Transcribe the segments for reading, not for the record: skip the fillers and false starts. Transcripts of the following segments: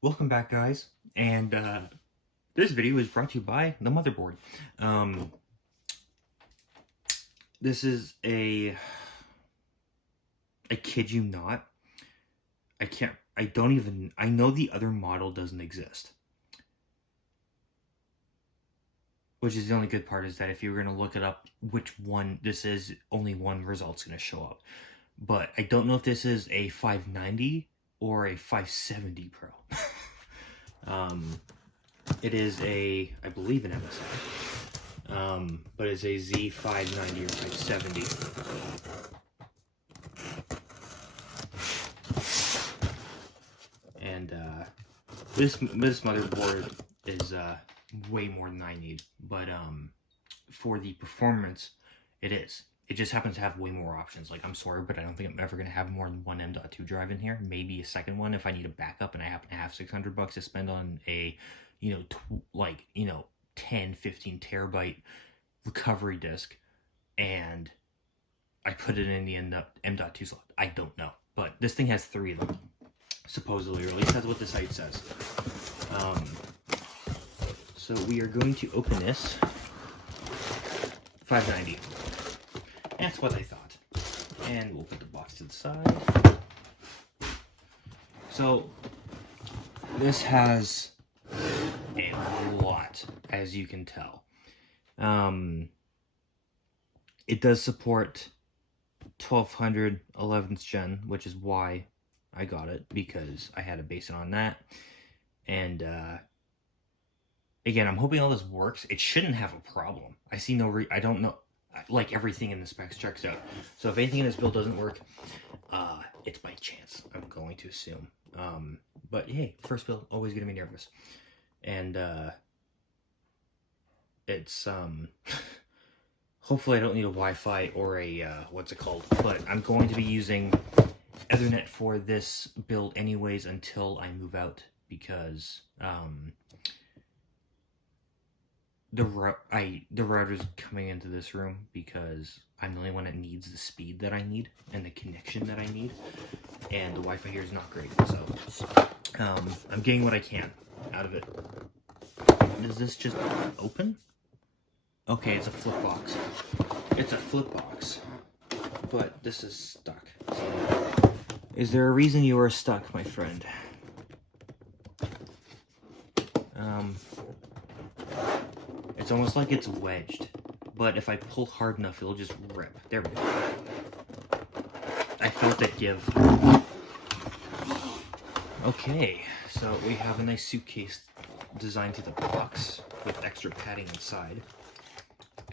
Welcome back, guys, and this video is brought to you by the Motherboard. This is I kid you not, I know the other model doesn't exist. Which is the only good part, is that if you're going to look it up, which one this is, only one result's going to show up. But I don't know if this is a 590 or a 570 Pro. It is I believe an MSI, but it's a Z590 or 570. And this motherboard is way more than I need, but for the performance, it is. It just happens to have way more options. Like, I'm sorry, but I don't think I'm ever going to have more than one M.2 drive in here. Maybe a second one if I need a backup and I happen to have $600 to spend on a, 10, 15 terabyte recovery disk, and I put it in the M.2 slot. I don't know. But this thing has 3 of them, supposedly, or at least that's what the site says. So we are going to open this 590. That's what I thought. And we'll put the box to the side. So this has a lot, as you can tell. It does support 1200 11th gen, which is why I got it, because I had to base it on that. And again, I'm hoping all this works. It shouldn't have a problem. I see no I don't know. Like, everything in the specs checks out. So if anything in this build doesn't work, it's by chance, I'm going to assume. But hey, first build, always gonna be nervous. And it's hopefully I don't need a Wi-Fi or a what's it called, but I'm going to be using Ethernet for this build anyways until I move out, because the router's coming into this room because I'm the only one that needs the speed that I need and the connection that I need, and the Wi-Fi here is not great, so I'm getting what I can out of it. Does this just open? Okay, it's a flip box. It's a flip box, but this is stuck. So, is there a reason you are stuck, my friend? It's almost like it's wedged, but if I pull hard enough, it'll just rip. There we go. I felt it give. Okay, so we have a nice suitcase designed to the box with extra padding inside.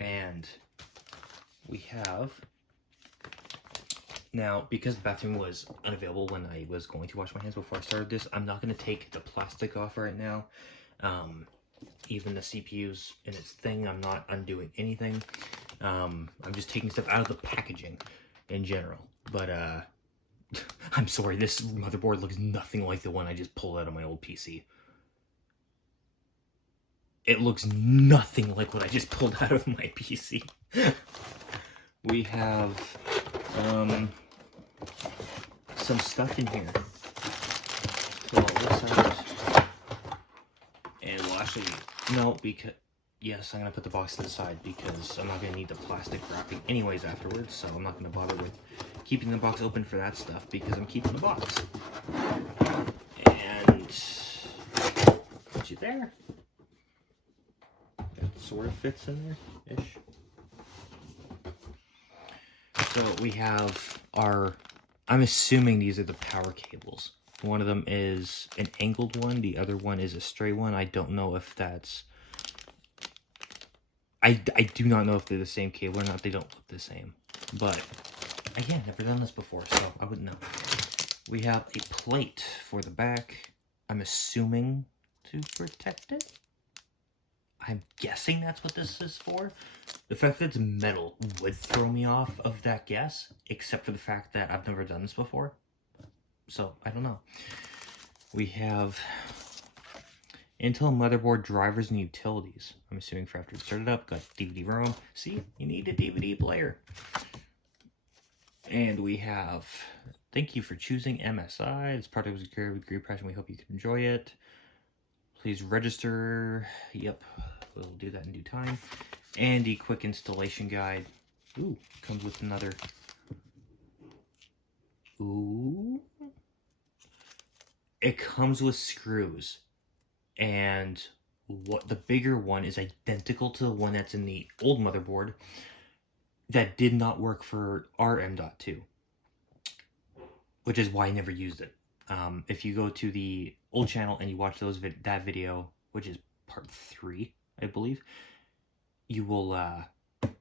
And we have, now, because the bathroom was unavailable when I was going to wash my hands before I started this, I'm not going to take the plastic off right now. Even the CPU's in its thing, I'm not undoing anything. I'm just taking stuff out of the packaging in general. But I'm sorry, this motherboard looks nothing like the one I just pulled out of my old PC. It looks nothing like what I just pulled out of my PC. We have some stuff in here. So this out. And we'll actually, no, because, yes, I'm going to put the box to the side because I'm not going to need the plastic wrapping anyways afterwards, so I'm not going to bother with keeping the box open for that stuff because I'm keeping the box. And put you there. It sort of fits in there-ish. So we have our, I'm assuming these are the power cables. One of them is an angled one, the other one is a straight one. I don't know if that's, I do not know if they're the same cable or not. They don't look the same. But, again, never done this before, so I wouldn't know. We have a plate for the back, I'm assuming to protect it. I'm guessing that's what this is for. The fact that it's metal would throw me off of that guess, except for the fact that I've never done this before. So, I don't know. We have Intel motherboard drivers and utilities. I'm assuming for after it's started up. Got DVD-ROM. See, you need a DVD player. And we have Thank you for choosing MSI. This product was carried with great price and we hope you can enjoy it. Please register. Yep, we'll do that in due time. And a quick installation guide. Ooh, comes with another. Ooh. It comes with screws. And what the bigger one is identical to the one that's in the old motherboard that did not work for our M.2, which is why I never used it. If you go to the old channel and you watch that video, which is part 3, I believe, you will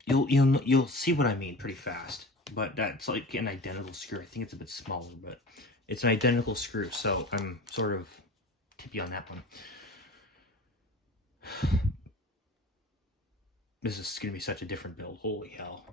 you'll see what I mean pretty fast. But that's like an identical screw. I think it's a bit smaller, but it's an identical screw, so I'm sort of tippy on that one. This is going to be such a different build. Holy hell.